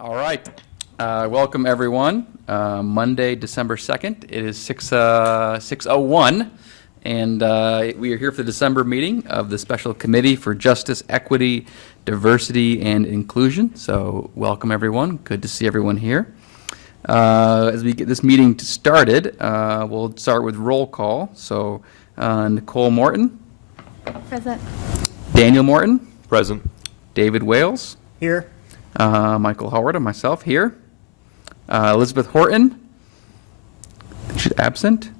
All right. Welcome, everyone. Monday, December 2nd. It is 6:01, and we are here for the December meeting of the Special Committee for Justice, Equity, Diversity, and Inclusion. So welcome, everyone. Good to see everyone here. As we get this meeting started, we'll start with roll call. So Nicole Morton. Present. Daniel Morton. Present. David Wales. Here. Michael Howard and myself here. Elizabeth Horton. She's absent.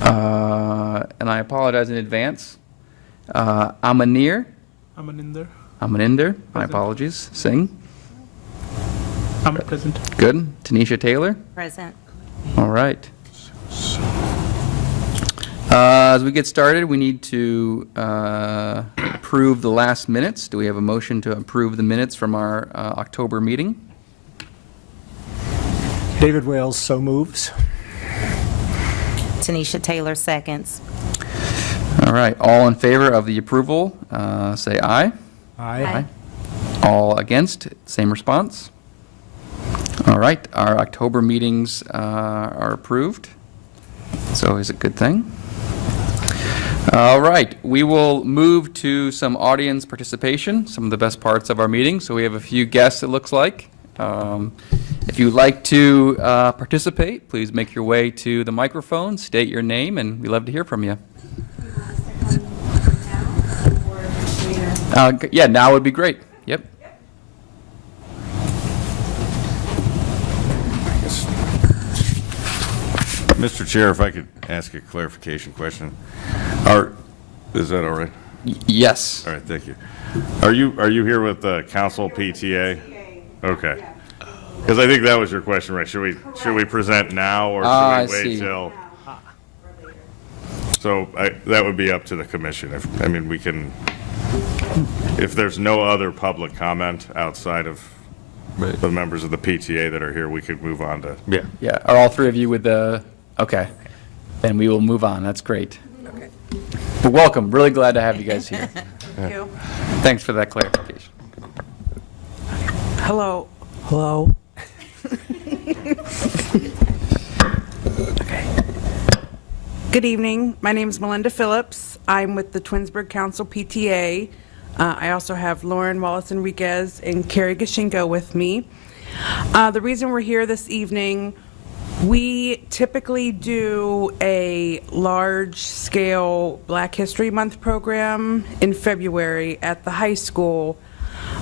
And I apologize in advance. Amaninder. My apologies. Singh. I'm present. Good. Tanisha Taylor. Present. All right. As we get started, we need to approve the last minutes. Do we have a motion to approve the minutes from our October meeting? David Wales so moves. Tanisha Taylor seconds. All right. All in favor of the approval, say aye. Aye. All against, same response. All right. Our October meetings are approved. It's always a good thing. All right, we will move to some audience participation, some of the best parts of our meeting. So we have a few guests, it looks like. If you'd like to participate, please make your way to the microphone, state your name, and we'd love to hear from you. Yeah, now would be great. Yep. Mr. Chair, if I could ask a clarification question. Is that all right? Yes. All right, thank you. Are you here with the council PTA? Okay. Because I think that was your question, right? Should we present now or I should we wait see. till? So that would be up to the commission. We can, if there's no other public comment outside of the members of the PTA that are here, we could move on to. Yeah. Yeah. Are all three of you with the? Okay. Then we will move on. That's great. Okay. But welcome. Really glad to have you guys here. Thank you. Thanks for that clarification. Hello. Hello. Okay. Good evening. My name is Melinda Phillips. I'm with the Twinsburg Council PTA. I also have Lauren Wallace Enriquez and Carrie Gashinko with me. The reason we're here this evening, we typically do a large-scale Black History Month program in February at the high school.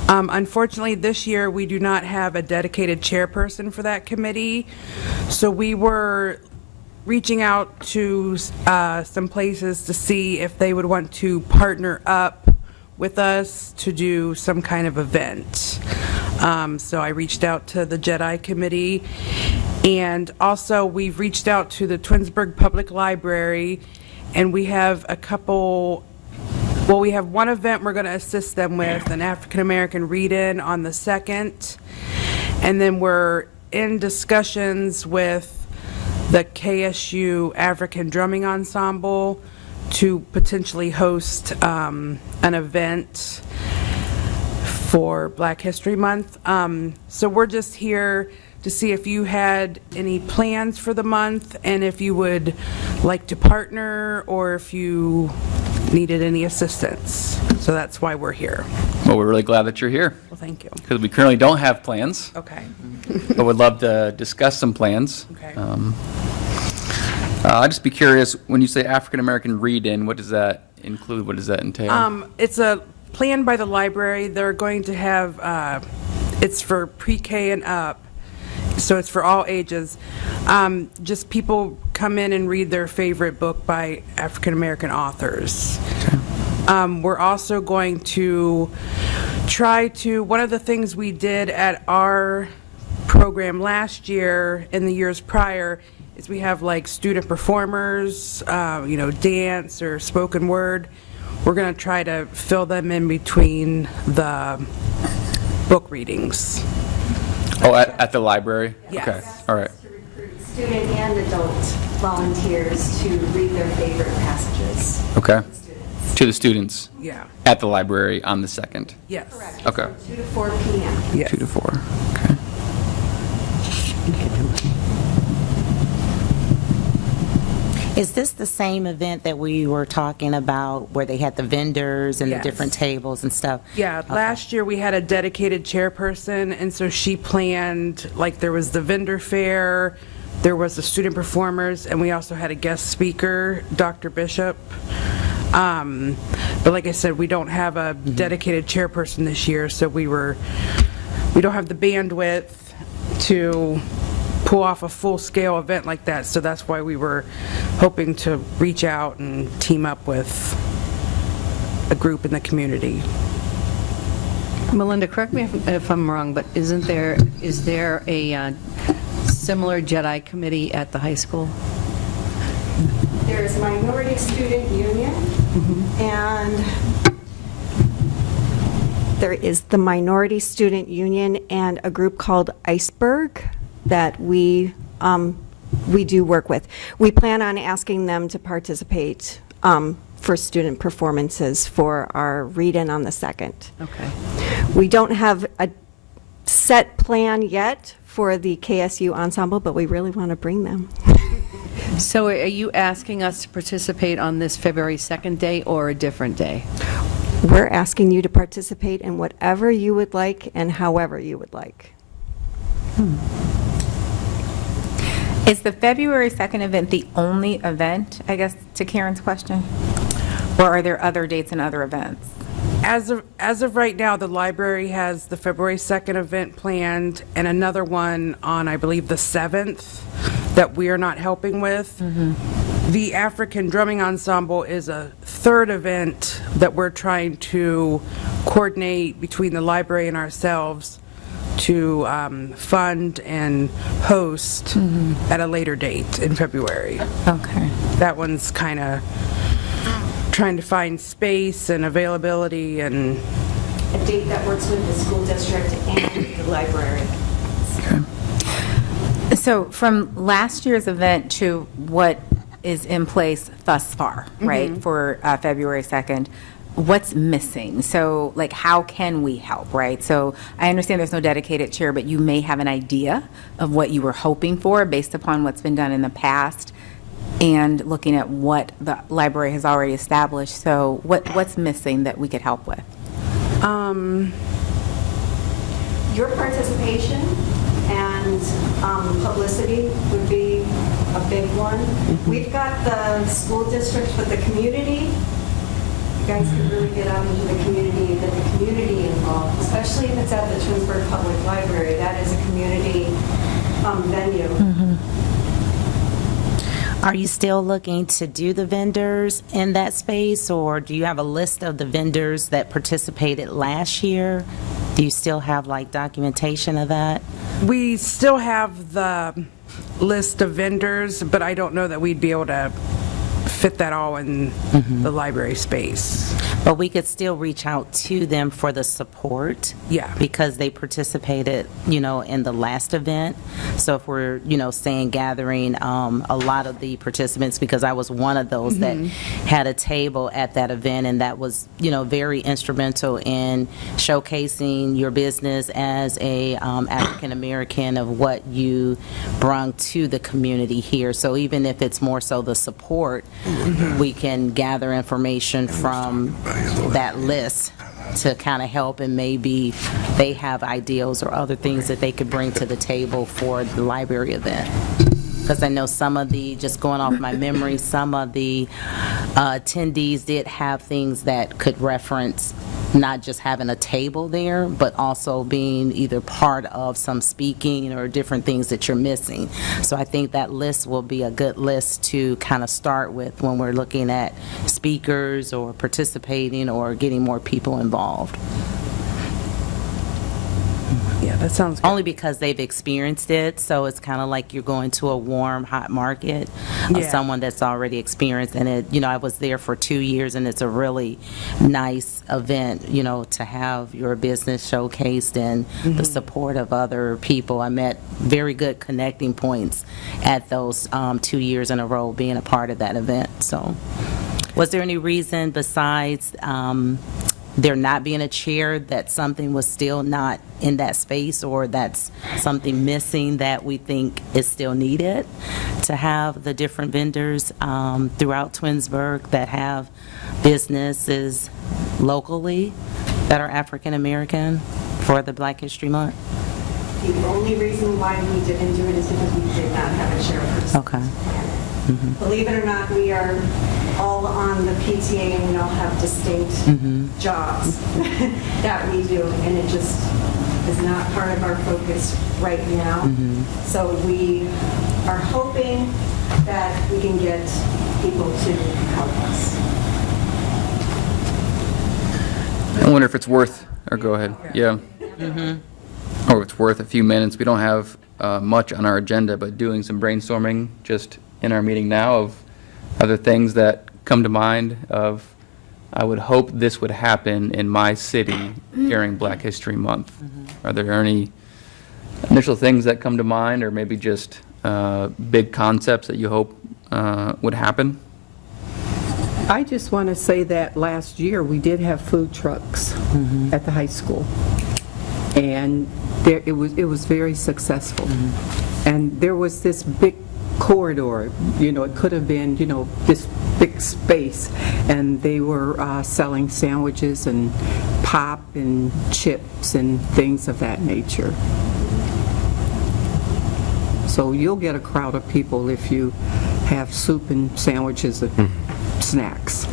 Unfortunately, this year we do not have a dedicated chairperson for that committee, so we were reaching out to some places to see if they would want to partner up with us to do some kind of event. So I reached out to the Jedi Committee, and also we've reached out to the Twinsburg Public Library, and we have we have one event we're going to assist them with, an African American read-in on the 2nd, and then we're in discussions with the KSU African Drumming Ensemble to potentially host an event for Black History Month. So we're just here to see if you had any plans for the month and if you would like to partner or if you needed any assistance. So that's why we're here. Well, we're really glad that you're here Well, thank you. because we currently don't have plans, Okay. but would love to discuss some plans. Okay. I'd just be curious, when you say African American read-in, what does that include? What does that entail? It's a plan by the library. They're going to have, it's for pre-K and up, so it's for all ages. Just people come in and read their favorite book by African American authors. We're also going to one of the things we did at our program last year and the years prior is we have like student performers, dance or spoken word. We're going to try to fill them in between the book readings. Oh, at the library? Yes. Okay, all right. To recruit student and adult volunteers to read their favorite passages. Okay. to students. To the students Yeah. at the library on the 2nd? Yes. Correct. Okay. From 2 to 4 p.m. Yes. 2 to 4, okay. Is this the same event that we were talking about where they had the vendors and the Yes. different tables and stuff? Yeah, Okay. last year we had a dedicated chairperson, and so she planned, like, there was the vendor fair, there was the student performers, and we also had a guest speaker, Dr. Bishop. But like I said, we don't have a dedicated chairperson this year, so we don't have the bandwidth to pull off a full-scale event like that, so that's why we were hoping to reach out and team up with a group in the community. Melinda, correct me if I'm wrong, but is there a similar Jedi committee at the high school? There is Minority Student Union, and there is the Minority Student Union and a group called Iceberg that we do work with. We plan on asking them to participate for student performances for our read-in on the 2nd. Okay. We don't have a set plan yet for the KSU ensemble, but we really want to bring them. So are you asking us to participate on this February 2nd day or a different day? We're asking you to participate in whatever you would like and however you would like. Is the February 2nd event the only event, I guess, to Karen's question? Or are there other dates and other events? As of right now, the library has the February 2nd event planned and another one on, I believe, the 7th that we are not helping with. The African Drumming Ensemble is a third event that we're trying to coordinate between the library and ourselves to fund and host at a later date in February. Okay. That one's kind of trying to find space and availability and A date that works with the school district and the library. So from last year's event to what is in place thus far, right, for February 2nd, what's missing? So, like, how can we help, right? So I understand there's no dedicated chair, but you may have an idea of what you were hoping for based upon what's been done in the past and looking at what the library has already established. So what's missing that we could help with? Your participation and publicity would be a big one. We've got the school district, but the community, you guys could really get out into the community and get the community involved, especially if it's at the Twinsburg Public Library. That is a community venue. Are you still looking to do the vendors in that space, or do you have a list of the vendors that participated last year? Do you still have, like, documentation of that? we still have the list of vendors, but I don't know that we'd be able to fit that all in the library space. But we could still reach out to them for the support. Yeah. Because they participated, in the last event. So if we're, saying gathering a lot of the participants, because I was one of those that had a table at that event, and that was, very instrumental in showcasing your business as a African American of what you brought to the community here. So even if it's more so the support, we can gather information from that list to kind of help, and maybe they have ideas or other things that they could bring to the table for the library event. Because I know some of the, just going off my memory, some of the attendees did have things that could reference not just having a table there, but also being either part of some speaking or different things that you're missing. So I think that list will be a good list to kind of start with when we're looking at speakers or participating or getting more people involved. Yeah, that sounds good. Only because they've experienced it, so it's kind of like you're going to a warm, hot market of Yeah. someone that's already experienced. And it, I was there for 2 years, and it's a really nice event, to have your business showcased and the support of other people. I met very good connecting points at those 2 years in a row being a part of that event. So, was there any reason besides there not being a chair, that something was still not in that space, or that's something missing that we think is still needed, to have the different vendors throughout Twinsburg that have businesses locally that are African American for the Black History Month. The only reason why we didn't do it is because we did not have a chairperson. Okay. Believe it or not, we are all on the PTA and we all have distinct jobs that we do, and it just is not part of our focus right now. So we are hoping that we can get people to help us. I wonder if it's worth, or go ahead, yeah. Or if it's worth a few minutes. We don't have much on our agenda, but doing some brainstorming just in our meeting now of other things that come to mind of, I would hope this would happen in my city during Black History Month. Are there any initial things that come to mind, or maybe just big concepts that you hope would happen? I just want to say that last year, we did have food trucks at the high school. And it was very successful. And there was this big corridor, it could have been, this big space. And they were selling sandwiches and pop and chips and things of that nature. So you'll get a crowd of people if you have soup and sandwiches and snacks.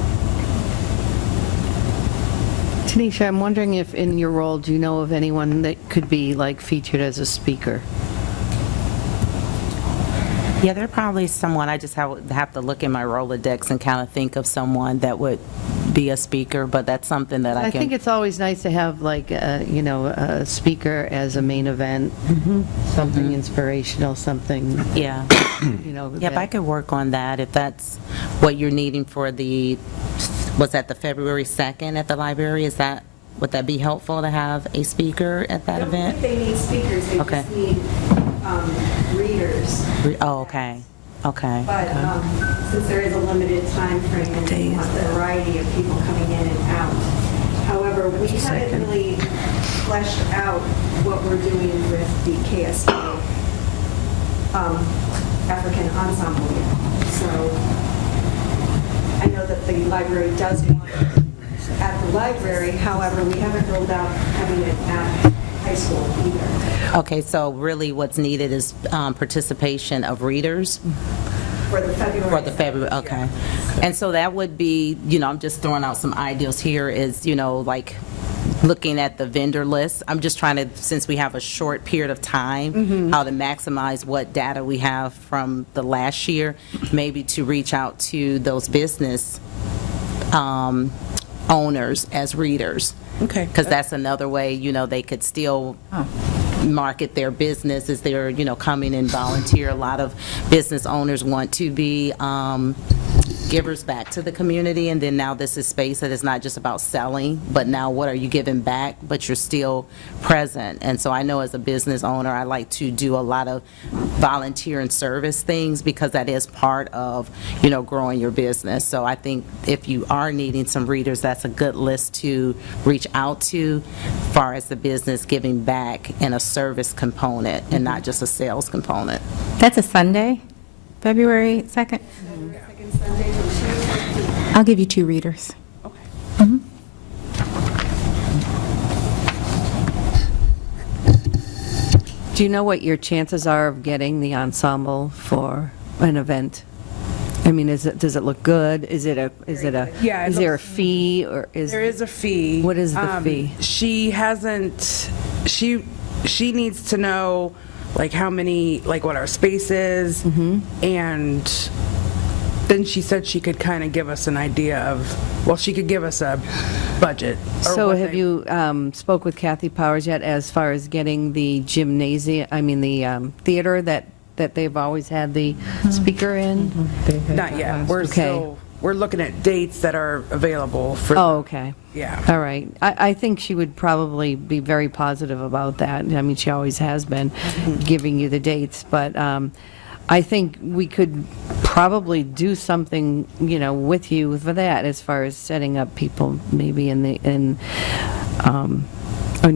Tanisha, I'm wondering if in your role, do you know of anyone that could be like featured as a speaker? Yeah, there probably someone, I just have to look in my Rolodex and kind of think of someone that would be a speaker, but that's something that I I can. think it's always nice to have like, a speaker as a main event, something inspirational, something, Yeah. that- Yep, I could work on that if that's what you're needing for was that the February 2nd at the library? Would that be helpful to have a speaker at that I don't event? think they need speakers, they Okay. just need readers. Oh, okay, okay. But since there is a limited time frame and we want a variety of people coming in and out. However, we haven't really fleshed out what we're doing with the KSA African Ensemble yet. So I know that the library does want it at the library, however, we haven't rolled out having it at high school either. Okay, so really what's needed is participation of readers For the February. for the February, okay. And so that would be, I'm just throwing out some ideas here is, like looking at the vendor list. I'm just trying to, since we have a short period of time, how to maximize what data we have from the last year, maybe to reach out to those business owners as readers. Okay. Because that's another way, they could still market their business as they're, coming and volunteer. A lot of business owners want to be givers back to the community, and then now this is space that is not just about selling, but now what are you giving back, but you're still present. And so I know as a business owner, I like to do a lot of volunteer and service things because that is part of, growing your business. So I think if you are needing some readers, that's a good list to reach out to as far as the business giving back in a service component and not just a sales component. That's a Sunday, February 2nd? Second Sunday from 2 to 3. I'll give you 2 readers. Do you know what your chances are of getting the ensemble for an event? I mean, does it look good? Yeah, it Is there a looks- fee, or There is a fee. What is the fee? She hasn't, she needs to know, like, how many, like, what our space is, Mm-hmm. and then she said she could kind of give us an idea of, well, she could give us a budget. or So what have they- you spoke with Kathy Powers yet as far as getting the gymnasium, the theater that they've always had the speaker in? Not yet. We're Okay. still, we're looking at dates that are available for. Oh, okay. Yeah. All right. I think she would probably be very positive about that. I mean, she always has been giving you the dates, but I think we could probably do something, with you for that, as far as setting up people maybe and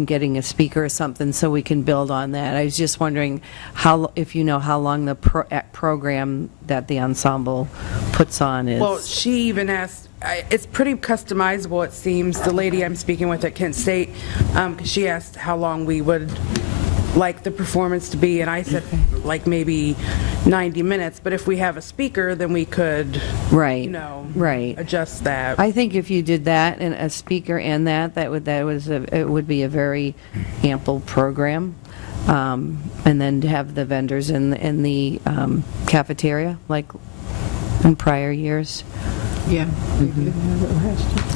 getting a speaker or something, so we can build on that. I was just wondering if you know how long the program that the ensemble puts on is. Well, she even asked, it's pretty customizable, it seems, the lady I'm speaking with at Kent State, 'cause she asked how long we would like the performance to be, and I said, like, maybe 90 minutes, but if we have a speaker, then we could, Right. Right. adjust that. I think if you did that and a speaker and it would be a very ample program. And then to have the vendors in the cafeteria, like in prior years. Yeah. We didn't have it last year.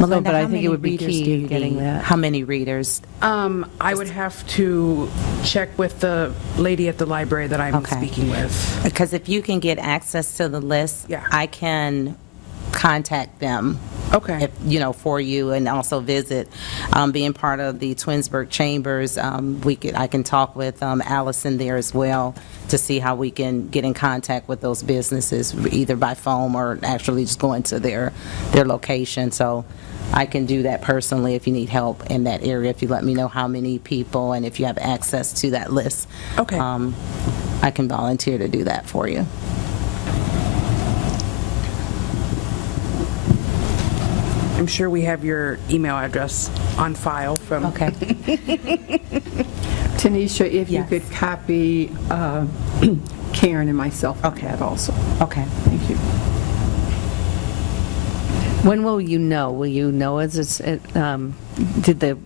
Melinda, but I how think it many would be readers key do you getting need? that. How many readers? I would have to check with the lady at the library that I'm Okay. speaking with. Because if you can get access to the list, Yeah. I can contact them. Okay. For you, and also visit. Being part of the Twinsburg Chambers, I can talk with Allison there as well to see how we can get in contact with those businesses, either by phone or actually just going to their location. So I can do that personally if you need help in that area, if you let me know how many people and if you have access to that list. Okay. I can volunteer to do that for you. I'm sure we have your email address on file from. Okay. Tanisha, if you Yes. could copy Karen and myself on Okay. that also. Okay. Thank you. When will you know? Will you know did the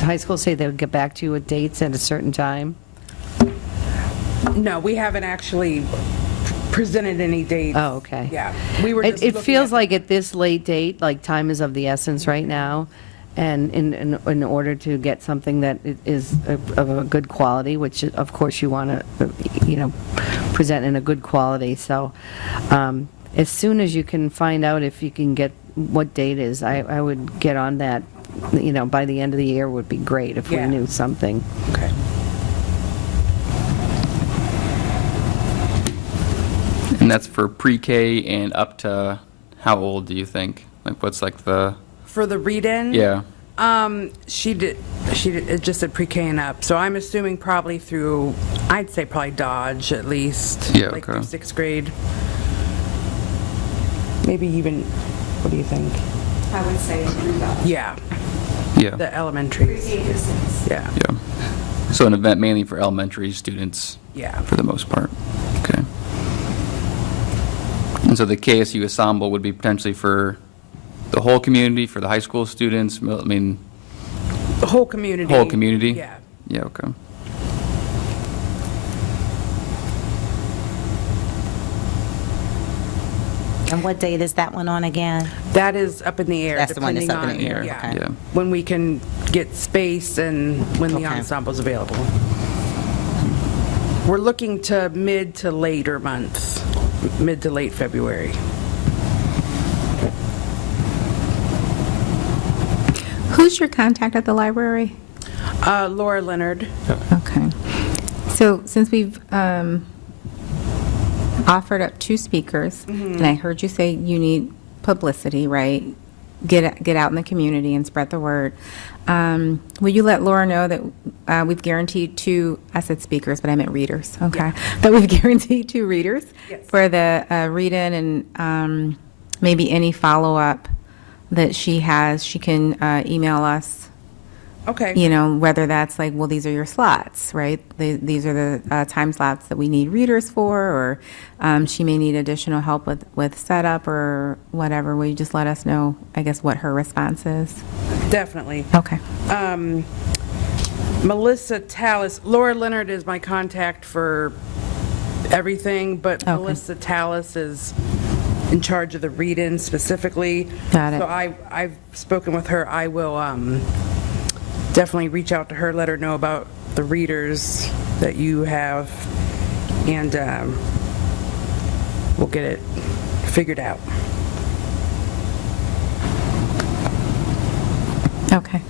high school say they would get back to you with dates at a certain time? No, we haven't actually presented any dates. Oh, okay. Yeah. We were just It looking feels at- like at this late date, like time is of the essence right now, and in order to get something that is of a good quality, which of course you want to, present in a good quality. So as soon as you can find out if you can get what date is, I would get on that, by the end of the year would be great if we Yeah. knew something. Okay. And that's for pre-K and up to how old do you think? Like, what's like the, For the read-in? yeah, She did, it just said pre-K and up, so I'm assuming probably through, I'd say probably Dodge at least. Yeah, Like okay. through 6th grade. Maybe even, what do you think? I would say through the Yeah, yeah, the elementary. pre-K to 6. Yeah, yeah. So an event mainly for elementary students yeah. for the most part. Okay. And so the KSU ensemble would be potentially for the whole community, for the high school students, I mean, The whole community. whole community? Yeah. Yeah, okay. And what date is that one on again? That is up in the air. That's the one that's depending up in the on- air, yeah, okay. Yeah. When we can get space and when the Okay. ensemble's available. We're looking to mid to later months, mid to late February. Who's your contact at the library? Laura Leonard. Okay. So since we've offered up 2 speakers, and I heard you say you need publicity, right? Get out in the community and spread the word. Will you let Laura know that we've guaranteed 2, I said speakers, but I meant readers, okay? That we've guaranteed 2 readers Yes. for the read-in, and maybe any follow-up that she has, she can email us. Okay. Whether that's like, well, these are your slots, right? These are the time slots that we need readers for, or she may need additional help with setup or whatever. Will you just let us know, I guess, what her response is? Definitely. Okay. Melissa Tallis, Laura Leonard is my contact for everything, but Okay. Melissa Tallis is in charge of the read-in specifically. Got it. So I've spoken with her. I will definitely reach out to her, let her know about the readers that you have, and we'll get it figured out. Okay.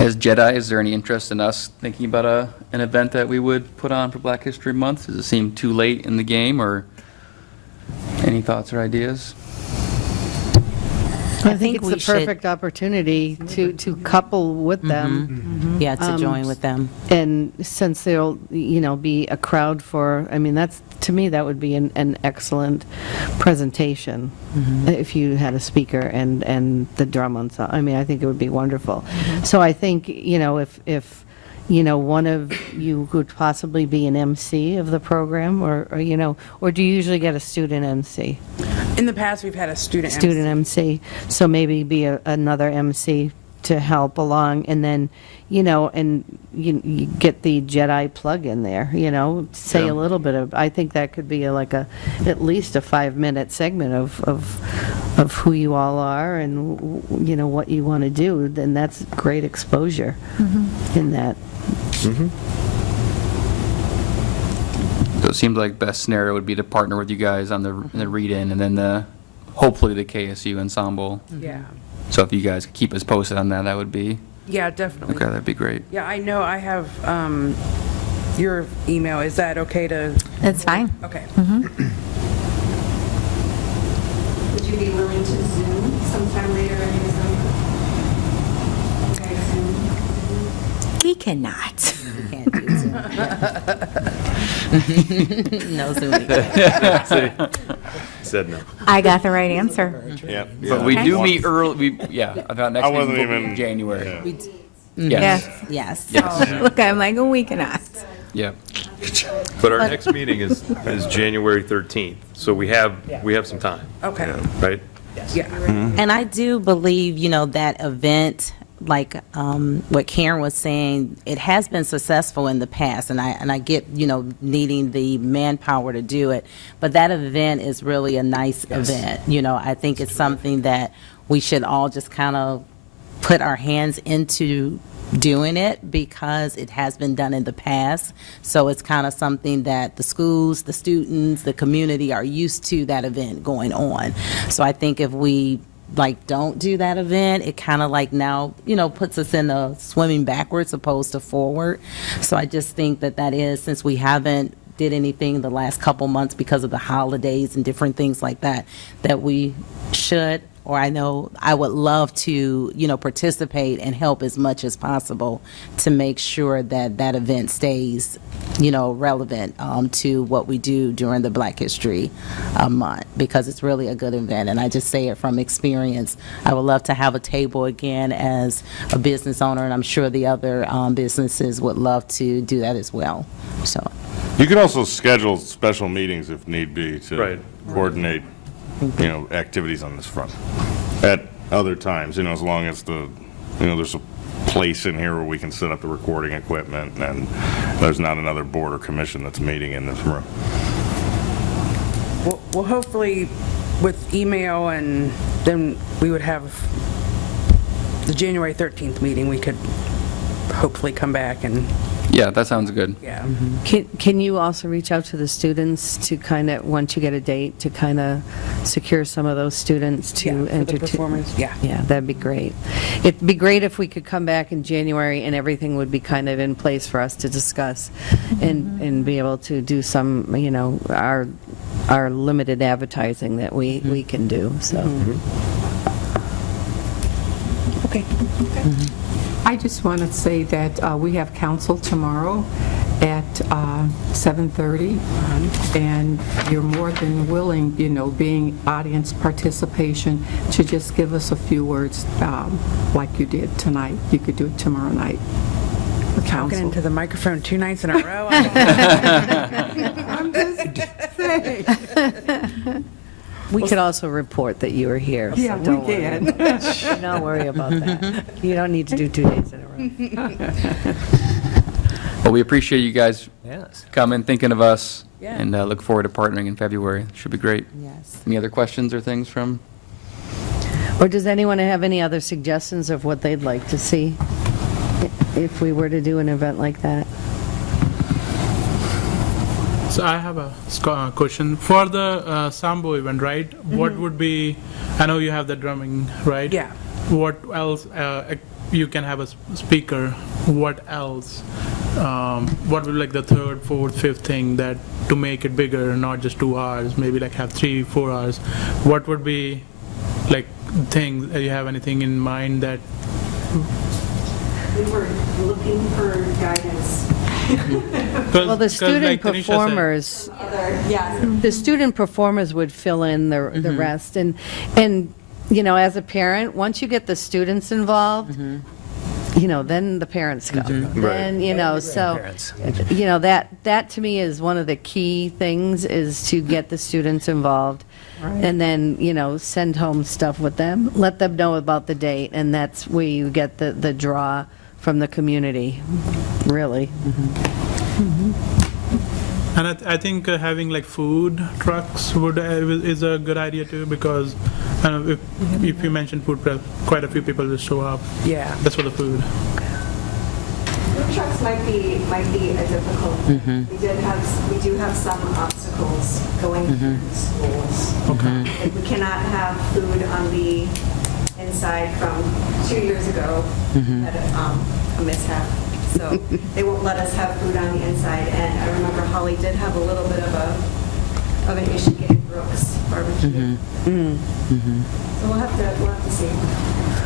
As Jedi, is there any interest in us thinking about an event that we would put on for Black History Month? Does it seem too late in the game, or any thoughts or ideas? I think it's we the should- perfect opportunity to couple with them. Yeah, to join with them. And since there'll, be a crowd for, I mean, to me, that would be an excellent presentation if you had a speaker and the drum ensemble. I mean, I think it would be wonderful. So I think, if one of you could possibly be an MC of the program, or do you usually get a student MC? In the past, we've had a student. Student MC, so maybe be another MC to help along, and then, and you get the Jedi plug in there, say Yeah. a little bit of, I think that could be at least a 5-minute segment of who you all are and, what you want to do, then that's great exposure in that. So it seems like best scenario would be to partner with you guys on the read-in, and then hopefully the KSU ensemble. Yeah. So if you guys could keep us posted on that, that would be, Yeah, definitely. okay, that'd be great. Yeah, I know I have your email. Is that okay to? That's fine. Okay. Would you be willing to Zoom sometime later in December? Okay, Zoom. We cannot. Can't do Zoom. No Zoom. Said no. I got the right answer. Yeah. But we Okay. do meet early, I thought next I week wasn't will be even- in January. Yeah. Yes, Yes. yes, Look, I'm like, we cannot. yeah. But our next meeting is January 13th, so we have some time, Okay. right? Yeah. And I do believe, that event, like what Karen was saying, it has been successful in the past, and I get, needing the manpower to do it, but that event is really a nice event. I think it's something that we should all just kind of put our hands into doing it, because it has been done in the past. So it's kind of something that the schools, the students, the community are used to that event going on. So I think if we don't do that event, it kind of now, puts us in a swimming backwards opposed to forward. So I just think that is, since we haven't did anything the last couple months because of the holidays and different things like that, that we should, or I know I would love to, participate and help as much as possible to make sure that event stays, relevant to what we do during the Black History Month, because it's really a good event. And I just say it from experience. I would love to have a table again as a business owner, and I'm sure the other businesses would love to do that as well. So. You can also schedule special meetings if need be to Right. coordinate, activities on this front at other times, as long as there's a place in here where we can set up the recording equipment and there's not another board or commission that's meeting in this room. Well, hopefully with email, and then we would have the January 13th meeting, we could hopefully come back and, Yeah, that sounds good. yeah. Can you also reach out to the students to kind of, once you get a date, to kind of secure some of those students Yeah, to for enter? the performers, yeah. Yeah, that'd be great. It'd be great if we could come back in January and everything would be kind of in place for us to discuss and be able to do some, our limited advertising that we can do, so. Okay. I just want to say that we have council tomorrow at 7:30, and you're more than willing, being audience participation, to just give us a few words like you did tonight. You could do it tomorrow night. The Talking council. into the microphone 2 nights in a row. I'm just saying. We could also report that you were here, so Yeah, don't we worry. can. Don't worry about that. You don't need to do 2 days in a row. Well, we appreciate you guys Yes. coming, thinking of us, Yeah. and look forward to partnering in February. Should be great. Yes. Any other questions or things from? Or does anyone have any other suggestions of what they'd like to see if we were to do an event like that? So I have a question. For the Sambo event, right? What would be, I know you have the drumming, right? Yeah. What else you can have a speaker, what else? What would be like the third, fourth, fifth thing that to make it bigger, not just 2 hours, maybe like have 3, 4 hours? What would be like things? Do you have anything in mind that? We were looking for guidance. Well, the student performers, Yes. the student performers would fill in the rest. And, you know, as a parent, once you get the students involved, you know, then the parents come. Then, you know, so, you know, that to me is one of the key things, is to get the students involved. And then, you know, send home stuff with them, let them know about the date, and that's where you get the draw from the community, really. And I think having like food trucks is a good idea too, because if you mention food prep, quite a few people will show up. Yeah. That's for the food. Food trucks might be a difficult. We do have some obstacles going through the schools. Okay. Like, we cannot have food on the inside from 2 years ago. Had a mishap. So they won't let us have food on the inside. And I remember Holly did have a little bit of an issue getting Brooks barbecue. So we'll have to see.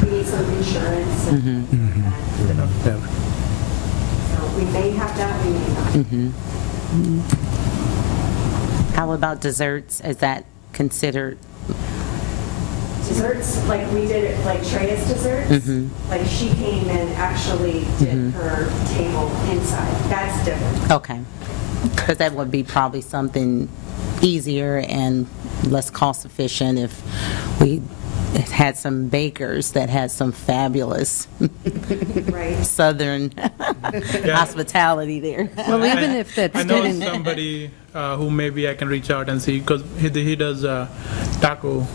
We need some insurance. And, so we may have that, we may not. How about desserts? Is that considered? Desserts, like we did it, like Treya's desserts, like she came and actually did her table inside. That's different. Okay. Because that would be probably something easier and less cost efficient if we had some bakers that had some fabulous Right. southern hospitality there. Well, even if that I know student, somebody who maybe I can reach out and see, because he does taco.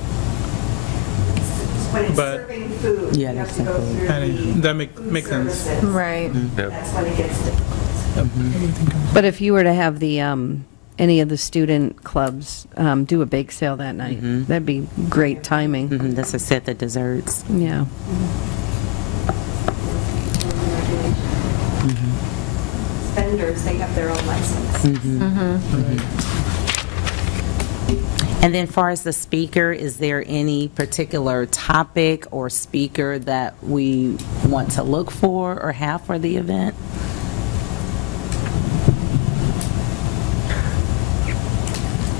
When it's But- serving food, you Yeah, have that's to go simple. through And the that food makes sense. services. Right. That's when it gets difficult. but if you were to have the, any of the student clubs do a bake sale that night, that'd be great timing. This is set the desserts. Yeah. Vendors, they have their own license. And then far as the speaker, is there any particular topic or speaker that we want to look for or have for the event?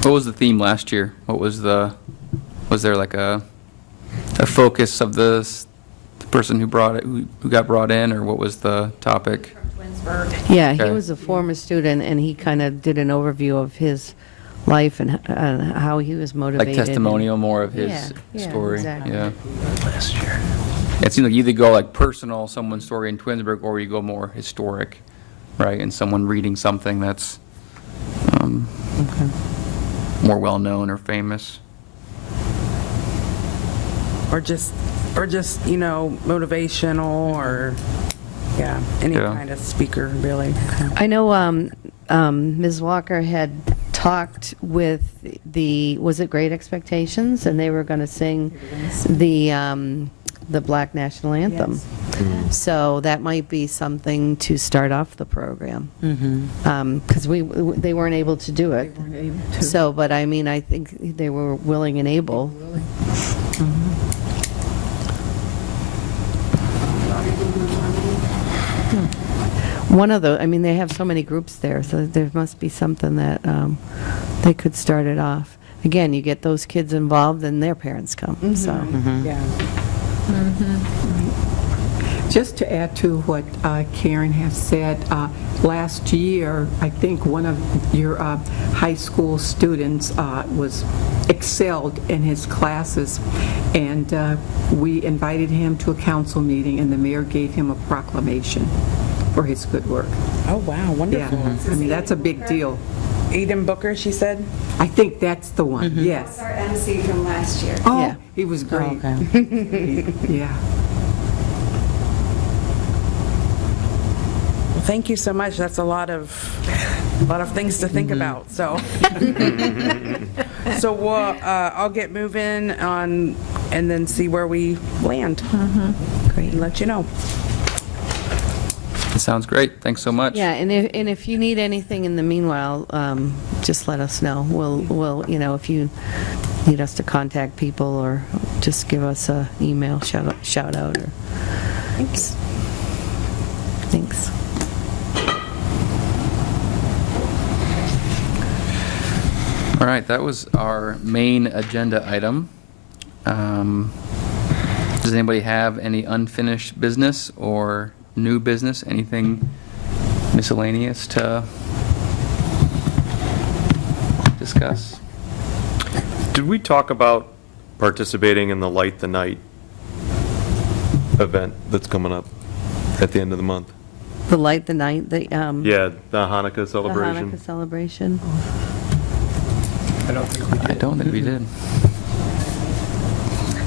What was the theme last year? Was there like a focus of the person who got brought in, or what was the topic? Yeah, he Okay. was a former student, and he kind of did an overview of his life and how he was motivated. Like testimonial, more of his Yeah, story? exactly. Yeah. Last year. It seems like you either go like personal, someone's story in Twinsburg, or you go more historic, right? And someone reading something that's more well-known or famous. Or just, you know, motivational or, yeah, any Yeah. kind of speaker, really. I know Ms. Walker had talked with was it Great Expectations? And they were going to sing the Black National Anthem. So that might be something to start off the program. Because they weren't able to do it. So, but I mean, I think they were willing and able. One of the, I mean, they have so many groups there, so there must be something that they could start it off. Again, you get those kids involved, and their parents come, so. Yeah. Just to add to what Karen has said, last year, I think one of your high school students was excelled in his classes, and we invited him to a council meeting, and the mayor gave him a proclamation for his good work. Oh, wow, Yeah, wonderful. I mean, that's a big deal. Aiden Booker, she said? I think that's the one, That's yes. our MC from last year. Oh, Yeah. he was great. Okay. Yeah. Well, thank you so much. That's a lot of things to think about, so. So I'll get moving on and then see where we land. Great. And let you know. It sounds great. Thanks so much. Yeah, and if you need anything in the meanwhile, just let us know. We'll, if you need us to contact people, or just give us a email, shout out, or... Thanks. Thanks. All right, that was our main agenda item. Does anybody have any unfinished business or new business, anything miscellaneous to discuss? Did we talk about participating in the Light the Night event that's coming up at the end of the month? The light, the night, Yeah, the Hanukkah the celebration. Hanukkah celebration. I don't think we did. I don't think we did.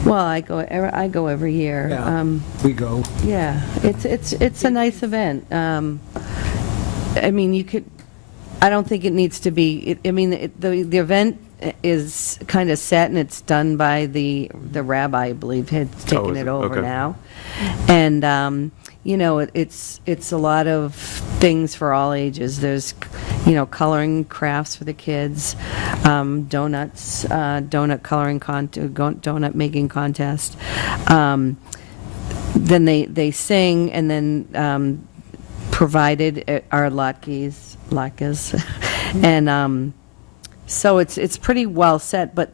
Well, I go every year. Yeah, we go. Yeah, it's a nice event. I mean, I don't think it needs to be, the event is kind of set, and it's done by the rabbi, I believe, has taken is it it? over Okay. now. And, it's a lot of things for all ages. There's, coloring crafts for the kids, donuts, donut coloring donut making contest. Then they sing, and then provided are latkes, and so it's pretty well set. But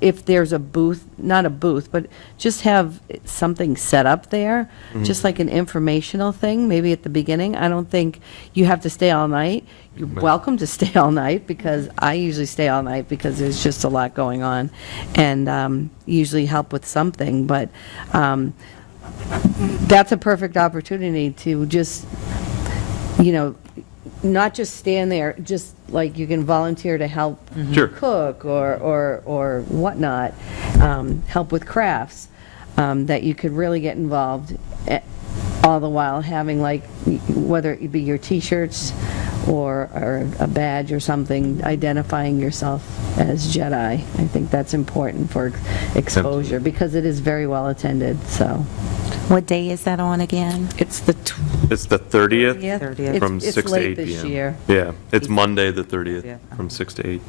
if there's a booth, not a booth, but just have something set up there, just like an informational thing, maybe at the beginning. I don't think you have to stay all night. You're welcome to stay all night, because I usually stay all night because there's just a lot going on, and usually help with something. But that's a perfect opportunity to just, not just stand there, just like you can volunteer to help Sure. cook or whatnot, help with crafts, that you could really get involved, all the while having, like, whether it be your T-shirts or a badge or something identifying yourself as Jedi. I think that's important for exposure, because it is very well attended, so. What day is that on again? It's the It's the 30th 30th. from It's 6 to late 8 this p.m. year. Yeah, it's Monday, the 30th, Yeah. from 6 to 8.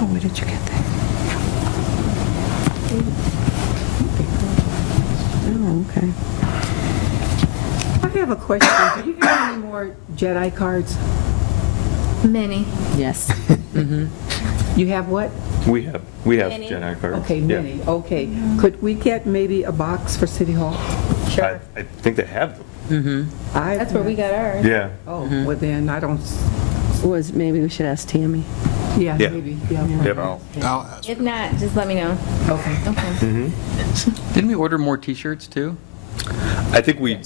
Oh, where did you get that? Oh, okay. I have a question. Do you have any more Jedi cards? Many. Yes. You have what? We have Jedi cards. Okay, Yeah. many, okay. Could we get maybe a box for City Hall? I think they have them. That's where we got ours. Yeah. Oh, well then, I don't, Maybe we should ask Tammy. yeah, Yeah. maybe, yeah. Yep. I'll ask. If not, just let me know. Okay. Okay. Didn't we order more T-shirts too? I think we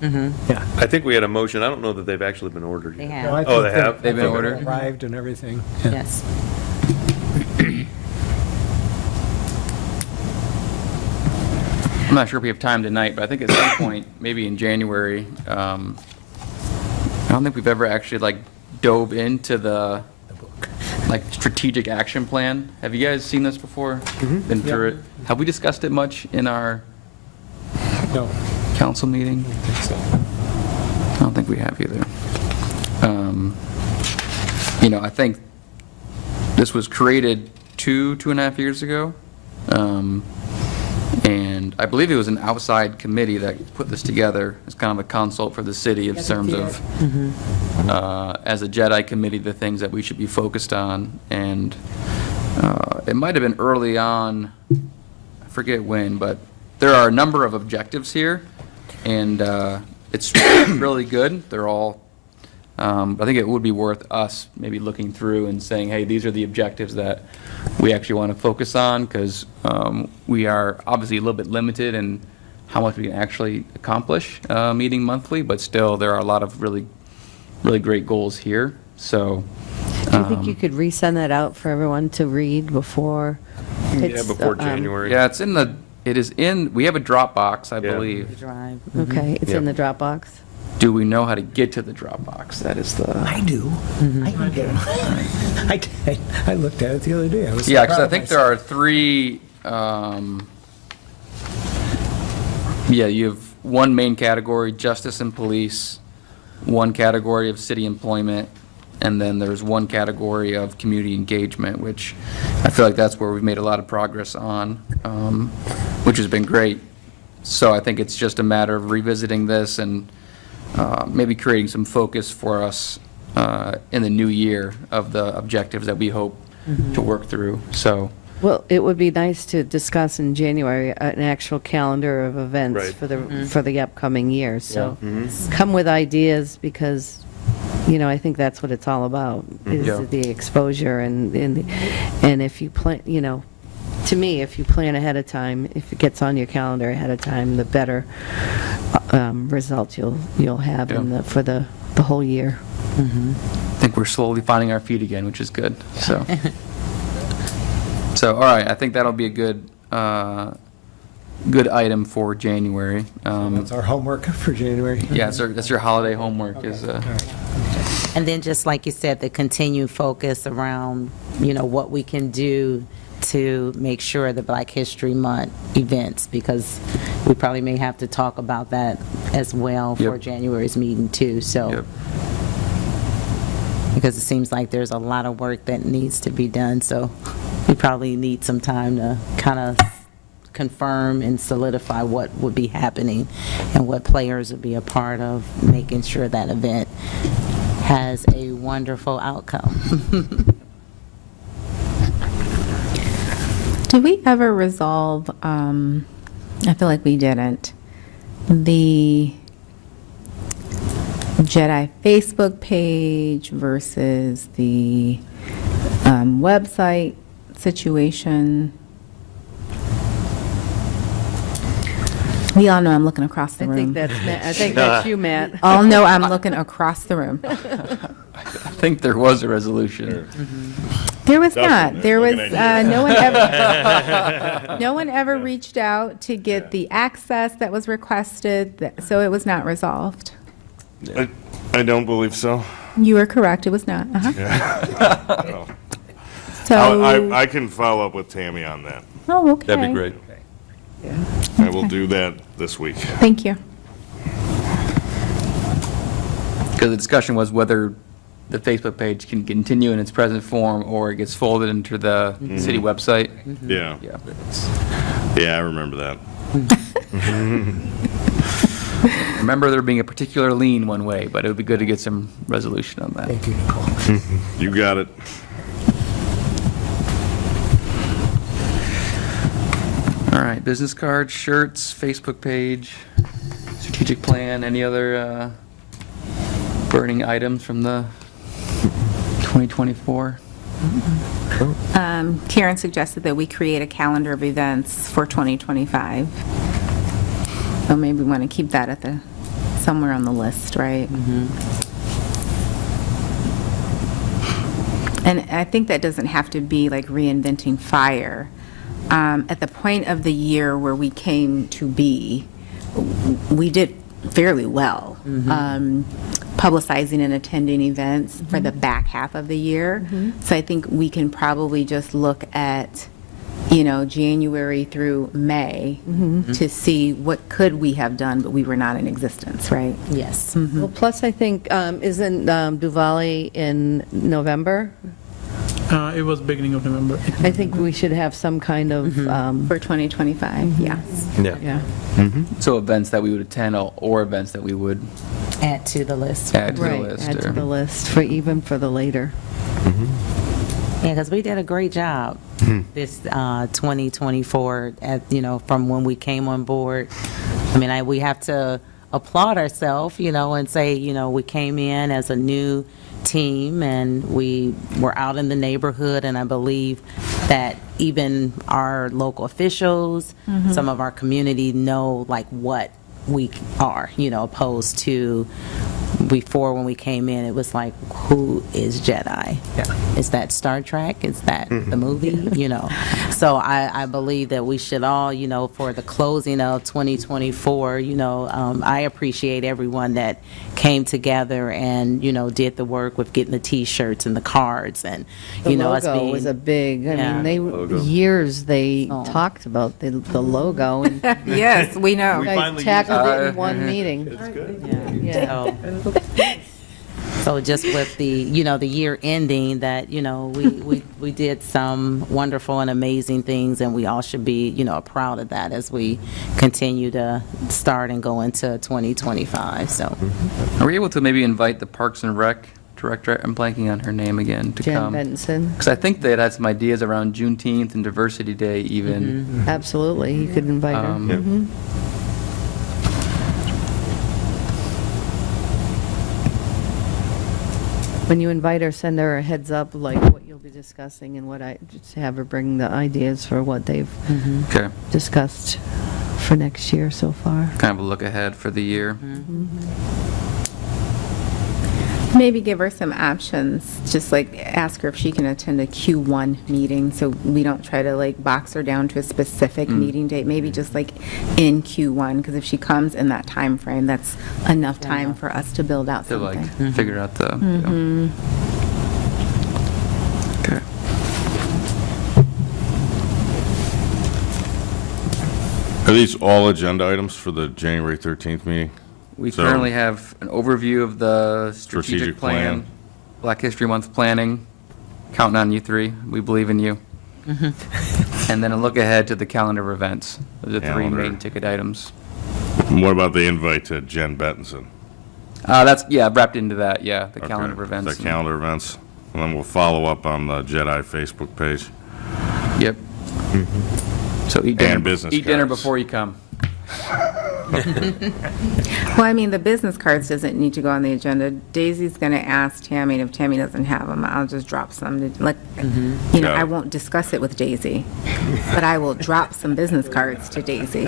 Yeah. I think we had a motion. I don't know that they've actually been ordered They yet. No, I have, Oh, think they have? They've been they ordered? Arrived and everything. Yeah. yes. I'm not sure if we have time tonight, but I think at some point, maybe in January, I don't think we've ever actually like dove into the like strategic action plan. Have you guys seen this before? Been through it? Have we discussed it much in our No, council meeting? I think so. I don't think we have either. I think this was created 2.5 years ago. And I believe it was an outside committee that put this together as kind of a consult for the city in terms of, as a Jedi committee, the things that we should be focused on. And it might have been early on, I forget when, but there are a number of objectives here, and it's really good. They're all, I think it would be worth us maybe looking through and saying, hey, these are the objectives that we actually want to focus on, because we are obviously a little bit limited in how much we can actually accomplish meeting monthly, but still there are a lot of really, really great goals here. So, Do you think you could resend that out for everyone to read before? Yeah, it's, before January. yeah, it is in, we have a Dropbox, I believe. Drive. Okay, it's in the Dropbox? Do we know how to get to the Dropbox? That is the... I do. I can get it. I looked at it the other day. I was so Yeah, because proud I of think there myself. are three, you have one main category, justice and police, one category of city employment, and then there's one category of community engagement, which I feel like that's where we've made a lot of progress on, which has been great. So I think it's just a matter of revisiting this and maybe creating some focus for us in the new year of the objectives that we hope to work through. So, Well, it would be nice to discuss in January an actual calendar of events Right. for the upcoming year. So come with ideas because, I think that's what it's all about, is Yeah. the exposure and if you plan, to me, if you plan ahead of time, if it gets on your calendar ahead of time, the better results you'll have for the whole year. I think we're slowly finding our feet again, which is good. So, all right, I think that'll be a good item for January. That's our homework for January. Yeah, that's your holiday homework is. And then just like you said, the continued focus around, what we can do to make sure the Black History Month events, because we probably may have to talk about that as well for Yep. January's meeting too, so. Yep. Because it seems like there's a lot of work that needs to be done, so we probably need some time to kind of confirm and solidify what would be happening and what players would be a part of making sure that event has a wonderful outcome. Did we ever resolve, I feel like we didn't, the Jedi Facebook page versus the website situation? We all know I'm looking across the I room. think that's you, Matt. All know I'm looking across the room. I think there was a resolution. There was Dustin, not. There was, looking at you. no one ever reached out to get the access that was requested, so it was not resolved. I don't believe so. You are correct, it was not. No. So, I can follow up with Tammy on that. oh, okay. That'd be great. I will do that this week. Thank you. Because the discussion was whether the Facebook page can continue in its present form or it gets folded into the city website. Yeah. Yeah. Yeah, I remember that. Remember there being a particular lean one way, but it would be good to get some resolution on that. Thank you, Nicole. You got it. All right, business cards, shirts, Facebook page, strategic plan, any other burning items from the 2024? Karen suggested that we create a calendar of events for 2025. So maybe we want to keep that at somewhere on the list, right? And I think that doesn't have to be like reinventing fire. At the point of the year where we came to be, we did fairly well, publicizing and attending events for the back half of the year. So I think we can probably just look at, January through May to see what could we have done, but we were not in existence, right? Yes. Well, plus I think, isn't Diwali in November? It was beginning of November. I think we should have some kind of, For 2025, yes. yeah. So events that we would attend or events that we would Add to the list. add to the Right, list. add to or- the list, even for the later. Yeah, because we did a great job this 2024, from when we came on board. I mean, we have to applaud ourselves, and say, we came in as a new team and we were out in the neighborhood, and I believe that even our local officials, some of our community know like what we are, opposed to before when we came in, it was like, who is Jedi? Yeah. Is that Star Trek? Is that the movie? You know, so I believe that we should all, you know, for the closing of 2024, you know, I appreciate everyone that came together and, you know, did the work with getting the T-shirts and the cards and, The you know, us logo being. was a big, I Yeah. mean, years they talked about the logo, and Yes, we know. We I finally tackled used it in one meeting. It's good. Yeah. So just with the, you know, the year ending, that, you know, we did some wonderful and amazing things, and we all should be, you know, proud of that as we continue to start and go into 2025, so. Are we able to maybe invite the Parks and Rec director, I'm blanking on her name again, to Jen come? Benson, Because I think they had some ideas around Juneteenth and Diversity Day even. absolutely, you could invite her. Um, Mhm. When you invite her, send her a heads up, like what you'll be discussing and just have her bring the ideas for what they've Okay, discussed for next year so far. kind of a look ahead for the year. Maybe give her some options, just like ask her if she can attend a Q1 meeting, so we don't try to like box her down to a specific meeting date, maybe just like in Q1, because if she comes in that time frame, that's enough time for us to build out To like something. figure out the. Yeah. Okay. Are these all agenda items for the January 13th meeting? We So- currently have an overview of the Strategic strategic plan, plan. Black History Month planning, counting on you three, we believe in you. And then a look ahead to the calendar of events, the three Calendar. main ticket items. And what about the invite to Jen Bettinson? That's, yeah, wrapped into that, yeah, the Okay, calendar of events. The calendar events. And then we'll follow up on the Jedi Facebook page. Yep. So eat dinner, And business eat dinner cards. before you come. Well, I mean, the business cards doesn't need to go on the agenda. Daisy's going to ask Tammy, and if Tammy doesn't have them, I'll just drop some. Like, you know, Got it. I won't discuss it with Daisy, but I will drop some business cards to Daisy.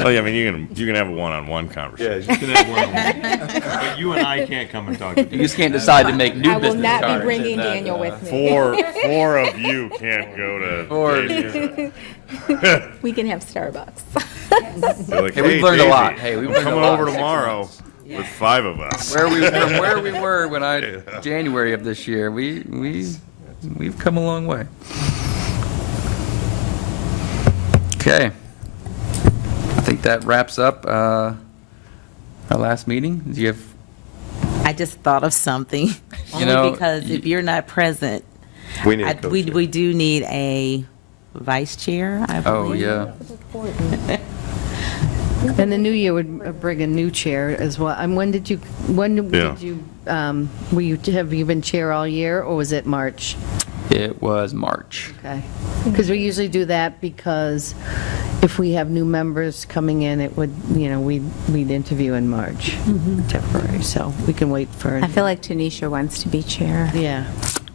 Oh, yeah, I mean, you can have a one-on-one Yeah, conversation. you can have one-on-one. But you and I can't come and talk to You you. just can't decide to make new I will business not cards. be bringing and that, Daniel with me. Four of you can't go to. Or- Daisy's. We can have Starbucks. They're like, Hey, we've learned a Daisy, lot. Hey, we've I'm learned a coming lot. over tomorrow with 5 of us. From where we were when January of this year, we've come a long way. Okay. I think that wraps up our last meeting. Do you have, I just thought of something, only know, because if you're not present, We need a we co-chair. do need a vice chair, I oh, believe. yeah. And the new year would bring a new chair as well. And when did you, have you been chair all year, or was it March? It was March. Okay. Because we usually do that because if we have new members coming in, it would, you know, we'd interview in March, temporary, so we can wait for. I feel like Tanisha wants to be chair. Yeah.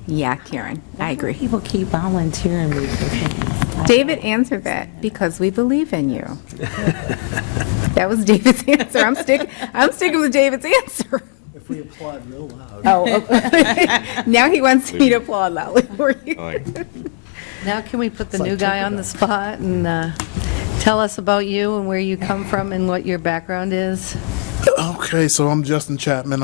Yeah, Karen, I agree. People keep volunteering me for things. David answered that, because we believe in you. That was David's answer. I'm sticking with David's answer. If we applaud real loud. Oh, now he wants me to applaud loudly for you. Like, Now can we put the It's like new guy on the spot and tell us about you and where you come from and what your background is? Okay, so I'm Justin Chapman.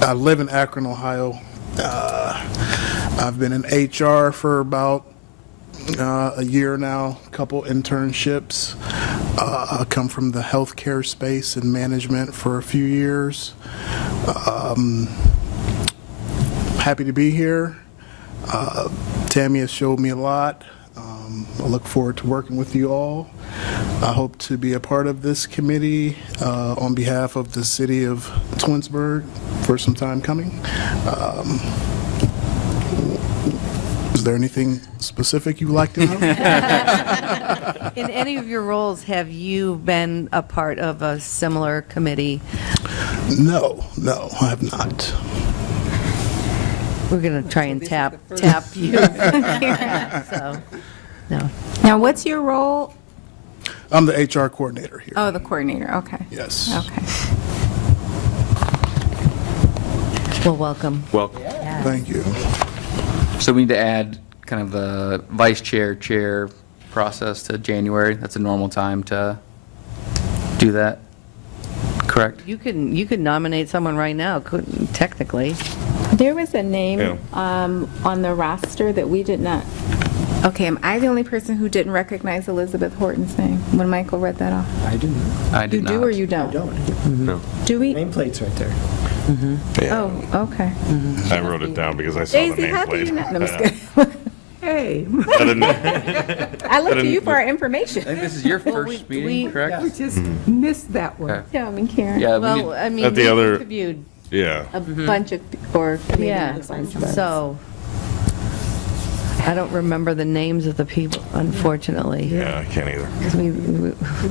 I live in Akron, Ohio. I've been in HR for about a year now, a couple internships. I come from the healthcare space and management for a few years. Happy to be here. Tammy has showed me a lot. I look forward to working with you all. I hope to be a part of this committee on behalf of the city of Twinsburg for some time coming. Is there anything specific you'd like to know? In any of your roles, have you been a part of a similar committee? No, I have not. We're going to try and tap you. So, no. Now, what's your role? I'm the HR coordinator here. Oh, the coordinator, okay. Yes. Okay. Well, welcome. Welcome. Thank you. So we need to add kind of the vice chair, chair process to January. That's a normal time to do that, correct? You could nominate someone right now, couldn't, technically. There was a name Yeah. on the roster that we did not, okay, am I the only person who didn't recognize Elizabeth Horton's name when Michael read that off? I didn't. I did You not. do or you don't? No. Do we? Nameplate's right there. Yeah. Oh, okay. I wrote it down because I saw the Daisy, how do you nameplate. not? No, I'm just kidding. Hey, I didn't- I look to you for our information. I think this is your first meeting, correct? we just missed that one. Okay. Yeah, I mean, Karen. Yeah, we Well, need, I mean, At the we other- interviewed Yeah. A bunch of, or maybe Yeah, not a bunch, but- so, I don't remember the names of the people, unfortunately. Yeah, I can't either. 'Cause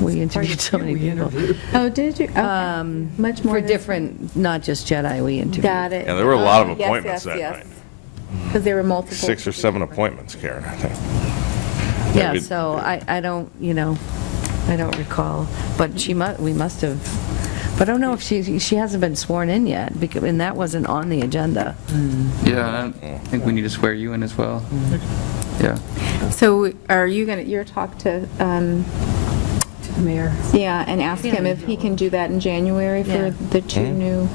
we interviewed so many people. Oh, did you? Okay. Much more. For than- different, not just Jedi, we interviewed. Got it. Yeah, there were a lot of Yes, appointments yes, that yes. night. Because there were multiple. 6 or 7 appointments, Karen, I think. Yeah, we- so I don't, I don't recall, but we must have, but I don't know if she hasn't been sworn in yet, because, and that wasn't on the agenda. yeah, I think we need to swear you in as well. Yeah. So are you going to, you're talk to, Mayor. yeah, and ask him if he can do that in January Yeah. for the 2 new,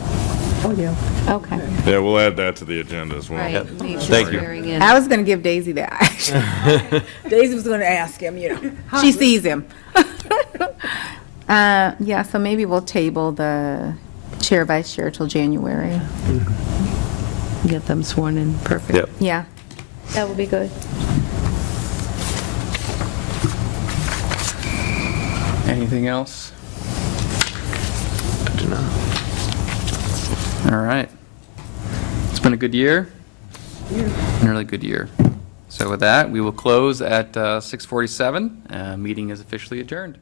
Oh, yeah. okay. Yeah, we'll add that to the agenda as well. Right. Thank you. Swearing in. I was going to give Daisy that. Daisy was going to ask him, She sees him. Yeah, so maybe we'll table the chair, vice chair till January. Get them sworn in, perfect. Yep. Yeah, that would be good. Anything else? I do not. All right. It's been a good year. A really good year. So with that, we will close at 6:47. Meeting is officially adjourned.